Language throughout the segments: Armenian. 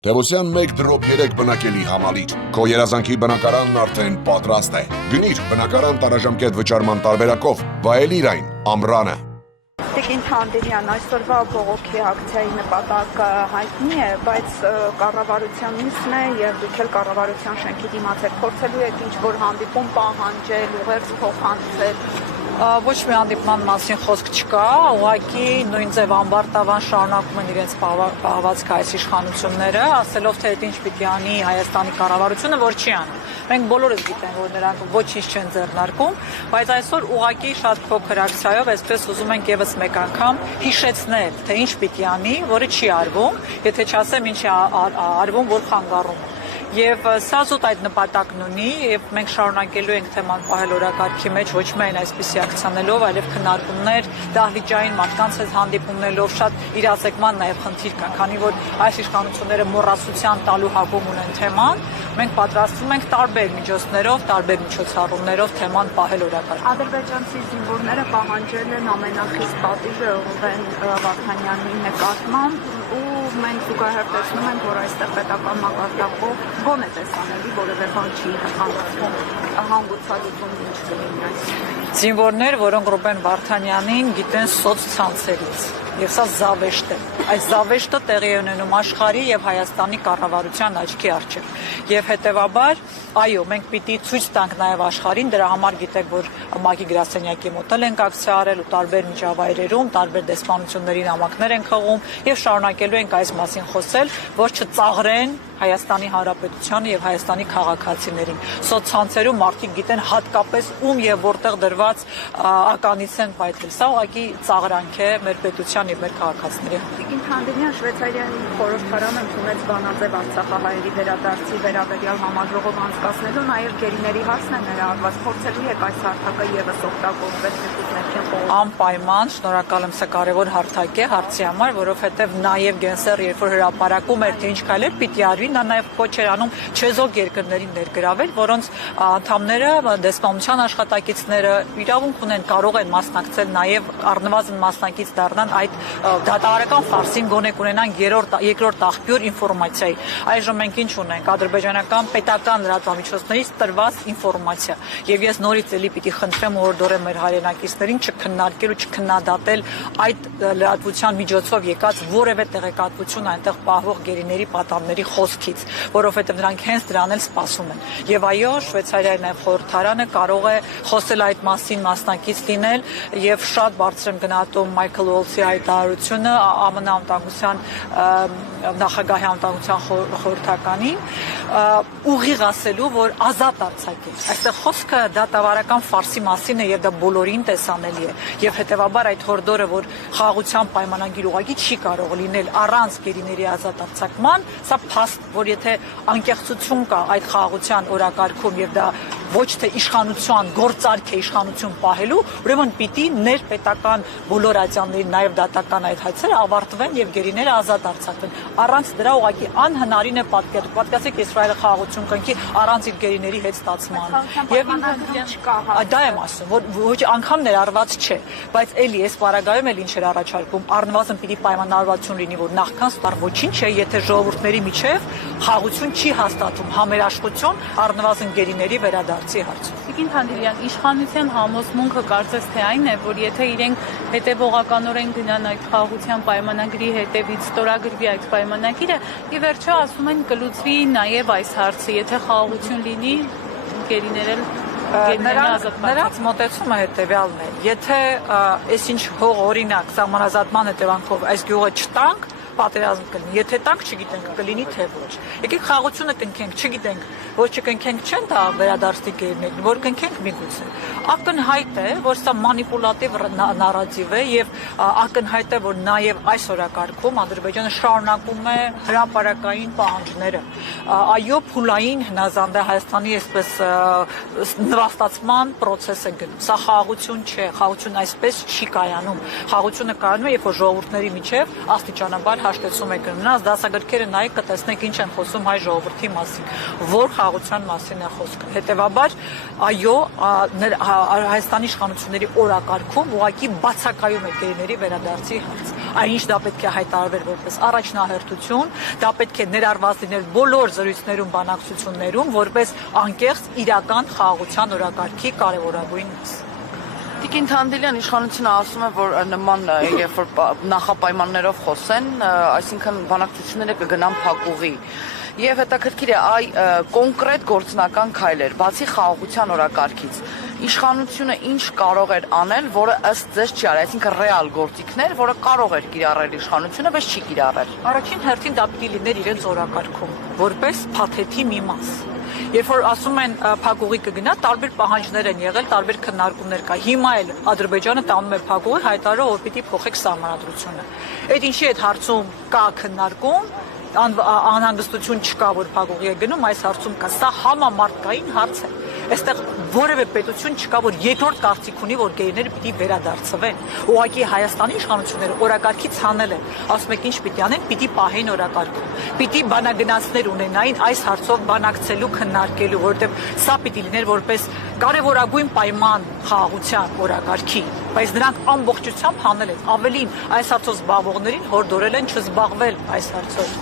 Տևոսյան 1 դրոպ 3 բնակելի համալիր։ Քո երազանքի բնակարանն արդեն պատրաստ է։ Գնիր բնակարան տարաժամկետ վճարման տարբերակով, վայելիր այն ամռանը։ Տիկին Թանդիրյան, այսօրվա բողոքի ակցիայի նպատակը հայտնի է, բայց կառավարության միսն է եւ դուք էլ կառավարության շենքի դիմաց եք փորձելու եք ինչ-որ հանդիպում պահանջել, ուղերձ փոխանցել։ Ոչ մի հանդիպման մասին խոսք չկա, ուղղակի նույն ձև ամբարտավան շարունակում են իրենց պահվածքը այս իշխանությունները, ասելով թե ինչ պիտի անի Հայաստանի կառավարությունը, որ չի անում։ Մենք բոլորս գիտենք, որ նրանք ոչինչ չեն ձեռնարկում, բայց այսօր ուղղակի շատ փոքր ակցիայով այսպես ուզում ենք եւս մեկ անգամ հիշեցնել, թե ինչ պիտի անի, որը չի արվում, եթե չասեմ ինչ է արվում, որ խանգարում է։ Եվ սա զուտ այդ նպատակն ունի, եւ մենք շարունակելու ենք թեման պահել օրակարգի մեջ ոչ միայն այսպիսի ակցիաներով, այլև քննարկումներ, դահլիճային մարդկանց հետ հանդիպումներով, շատ իրազեկման նաեւ խնդիր կա, քանի որ այս իշխանությունները մոռացության տալու հակում ունեն թեման, մենք պատրաստվում ենք տարբեր միջոցներով, տարբեր միջոցառումներով թեման պահել օրակարգի։ Ադրբեջանցի զինվորները պահանջել են ամենախիստ պատիժը Ռուբեն Վարդանյանի նկատմամբ ու մենք զուգահեռ տեսնում ենք, որ այստեղ պետական մակարդակով բոն է տեսանելի, որևէ բան չի հանդիպում, հանգուցալուծում ինչ կլինի այս։ Զինվորներ, որոնք Ռուբեն Վարդանյանին գիտեն սոցցանցերից, եւ սա զավեշտ է։ Այս զավեշտը տեղի է ունենում աշխարհի եւ Հայաստանի կառավարության աչքի առջեւ։ Եվ հետեւաբար, այո, մենք պիտի ցույց տանք նաեւ աշխարհին, դրա համար գիտեք, որ ՄԱԿ-ի գրասենյակի մոտ ենք ակցիա արել ու տարբեր միջավայրերում, տարբեր դեսպանությունների նամակներ ենք հղում եւ շարունակելու ենք այս մասին խոսել, որ չծաղրեն Հայաստանի Հանրապետությանը եւ Հայաստանի քաղաքացիներին։ Սոցցանցերում մարդիկ գիտեն հատկապես ում եւ որտեղ դրված ականից են պայթել։ Սա ուղղակի ծաղրանք է մեր պետության եւ մեր քաղաքացիների համար։ Տիկին Թանդիրյան, Շվեյցարիայի խորհրդարանը ընդունեց բանաձև արցախահայերի վերադարձի վերաբերյալ համաժողով անցկացնելու, նաեւ գերիների հարցն է ներառված։ Փորձելու եք այս հարթակը եւս օգտագործել ներքին խորհուրդ։ Անպայման, շնորհակալ եմ, սա կարևոր հարթակ է հարցի համար, որովհետեւ նաեւ Գենսեր, երբ որ հրապարակում էր թե ինչ քայլեր պիտի արվի, նա նաև կոչ էր անում չեզոք երկրներին ներգրավել, որոնց անդամները, դեսպանության աշխատակիցները իրավունք ունեն, կարող են մասնակցել նաև առնվազն մասնակից դառնան այդ դատավարական ֆարսին, գոնե կունենան երկրորդ աղբյուր ինֆորմացիայի։ Այժմ մենք ինչ ունենք, ադրբեջանական պետական լրատվամիջոցներից տրված ինֆորմացիա։ Եվ ես նորից էլի պիտի խնդրեմ ու հորդորեմ մեր հայրենակիցներին չքննարկել ու չքննադատել այդ լրատվության միջոցով եկած որևէ տեղեկատվություն այնտեղ պահվող գերիների պատանների խոսքից, որովհետև նրանք հենց դրան էլ սպասում են։ Եվ այո, Շվեյցարիայի նաև խորհրդարանը կարող է խոսել այդ մասին, մասնակից լինել եւ շատ բարձր եմ գնահատում Մայքլ Ուոլսի հայտարարությունը ԱՄՆ անվտանգության նախագահի անվտանգության խորհրդականին ուղիղ ասելու, որ ազատ արձակել։ Այստեղ խոսքը դատավարական ֆարսի մասին է եւ դա բոլորին տեսանելի է։ Եվ հետեւաբար այդ հորդորը, որ խաղաղության պայմանագիր ուղղակի չի կարող լինել առանց գերիների ազատ արձակման, սա փաստ, որ եթե անկեղծություն կա այդ խաղաղության օրակարգում եւ դա ոչ թե իշխանության գործարք է իշխանություն պահելու, ուրեմն պիտի ներպետական բոլոր ատյանների նաև դատական այդ հայցերը ավարտվեն եւ գերիները ազատ արձակվեն։ Առանց դրա ուղղակի անհնարին է պատկերացրեք Իսրայելը խաղաղություն կնքի առանց իր գերիների հետ ստացման։ Եվ դա եմ ասում, որ ոչ անգամ ներառված չէ, բայց էլի այս պարագայում էլ ինչ էր առաջարկում, առնվազն պիտի պայմանավորվածություն լինի, որ նախքան ստար ոչինչ է, եթե ժողովուրդների միջև խաղաղություն չի հաստատում, համերաշխություն, առնվազն գերիների վերադարձի հարցում։ Տիկին Թանդիրյան, իշխանության համոզմունքը կարծես թե այն է, որ եթե իրենք հետևողականորեն գնան այդ խաղաղության պայմանագրի հետևից ստորագրվի այդ պայմանագիրը, ի վերջո ասում են կլուծվի նաև այս հարցը, եթե խաղաղություն լինի, գերիները Նրանց մոտեցումը հետևյալն է, եթե այսինչ հող օրինակ սահմանազատման հետևանքով այս գյուղը չտանք, պատերազմ կլինի, եթե տանք չգիտենք կլինի թե ոչ։ Եկեք խաղաղությունը կնքենք, չգիտենք, որ չկնքենք չեն դա վերադարձի գերիներին, որ կնքենք միգուցե։ Ակնհայտ է, որ սա մանիպուլատիվ նարատիվ է եւ ակնհայտ է, որ նաեւ այս օրակարգում Ադրբեջանը շարունակում է հրապարակային պահանջները։ Այո, փուլային հնազանդ է Հայաստանի այսպես նվաստացման process է գնում։ Սա խաղաղություն չէ, խաղաղություն այսպես չի կայանում։ Խաղաղությունը կայանում է, երբ որ ժողովուրդների միջև աստիճանաբար հաշտեցում եք նրանց դասագրքերը նայեք կտեսնեք ինչ են խոսում հայ ժողովրդի մասին, որ խաղաղության մասին է խոսքը։ Հետևաբար, այո, Հայաստանի իշխանությունների օրակարգում ուղղակի բացակայում է գերիների վերադարձի հարց։ այնինչ դա պետք է հայտարարվեր որպես առաջնահերթություն, դա պետք է ներառված լինել բոլոր զրույցներում, բանակցություններում, որպես անկեղծ իրական խաղաղության օրակարգի կարևորագույն մաս։ Տիկին Թանդիլյան իշխանությունը ասում է, որ նման երբ որ նախապայմաններով խոսեն, այսինքն բանակցությունները կգնան փակուղի։ Եվ հետաքրքիր է այ կոնկրետ գործնական քայլեր, բացի խաղաղության օրակարգից, իշխանությունը ինչ կարող էր անել, որը ըստ ձեզ չի արել, այսինքն ռեալ գործիքներ, որը կարող էր կիրառել իշխանությունը, բայց չի կիրառել։ Առաջին հերթին դա պիտի լիներ իրենց օրակարգում, որպես փաթեթի մի մաս։ Երբ որ ասում են փակուղի կգնա, տարբեր պահանջներ են եղել, տարբեր քննարկումներ կա։ Հիմա էլ Ադրբեջանը տանում է փակուղի, հայտարարով որ պիտի փոխեք սահմանադրությունը։ Այդ ինչի այդ հարցում կա քննարկում, անհանգստություն չկա, որ փակուղի է գնում, այս հարցում կա։ Սա համամարտկային հարց է։ Այստեղ որևէ պետություն չկա, որ երկրորդ կարծիք ունի, որ գերիները պիտի վերադարձվեն։ Ուղղակի Հայաստանի իշխանությունները օրակարգից հանել են։ Ասում եք ինչ պիտի անեն, պիտի պահեն օրակարգում։ Պիտի բանագնացներ ունենային այս հարցով բանակցելու, քննարկելու, որովհետև սա պիտի լիներ որպես կարևորագույն պայման խաղաղության օրակարգի, բայց նրանք ամբողջությամբ հանել են։ Ավելին, այս հարցով զբաղվողներին հորդորել են չզբաղվել այս հարցով։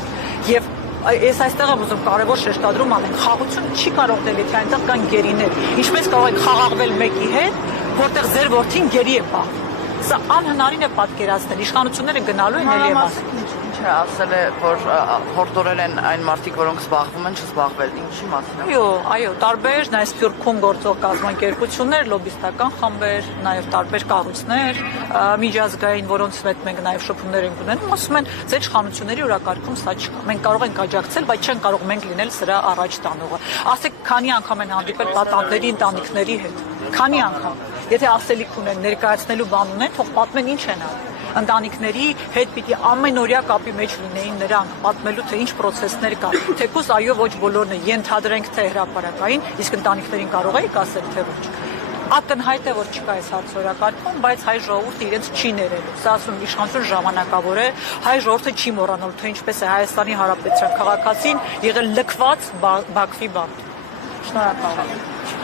Եվ ես այստեղ եմ ուզում կարևոր շեշտադրում անեմ, խաղաղությունը չի կարող դել, եթե այնտեղ կան գերիներ։ Ինչպես կարող եք խաղաղվել մեկի հետ, որտեղ ձեր որդին գերի է պահվում։ Սա անհնարին է պատկերացնել, իշխանությունները գնալու են էլի Ինչ է ասել է, որ հորդորել են այն մարդիկ, որոնք զբաղվում են, չզբաղվել, ինչի մասին է։ Այո, տարբեր նայես Սփյուռքում գործող կազմակերպություններ, լոբիստական խմբեր, նաև տարբեր կառույցներ, միջազգային, որոնց հետ մենք նաև շփումներ ենք ունենում, ասում են, ձեր իշխանությունների օրակարգում սա չկա։ Մենք կարող ենք աջակցել, բայց չեն կարող մենք լինել սրա առաջ տանողը։ Ասեք, քանի անգամ են հանդիպել պատանդների ընտանիքների հետ։ Քանի անգամ։ Եթե ասելիք ունեն, ներկայացնելու բան ունեն, թող պատմեն ինչ են արել։ Ընտանիքների հետ պիտի ամենօրյա կապի մեջ լինեին նրանք, պատմելու թե ինչ process-ներ կա։ Թեկուզ այո, ոչ բոլորն է, ենթադրենք թե հրապարակային, իսկ ընտանիքներին կարող եք ասել թե ոչ։ Ակնհայտ է, որ չկա այս հարցորակարգում, բայց հայ ժողովուրդը իրենց չի ներելու։ Սա ասում իշխանություն ժամանակավոր է, հայ ժողովուրդը չի մոռանալու, թե ինչպես է Հայաստանի Հանրապետության քաղաքացին եղել լքված Բաքվի բանտ։ Շնորհակալ եմ։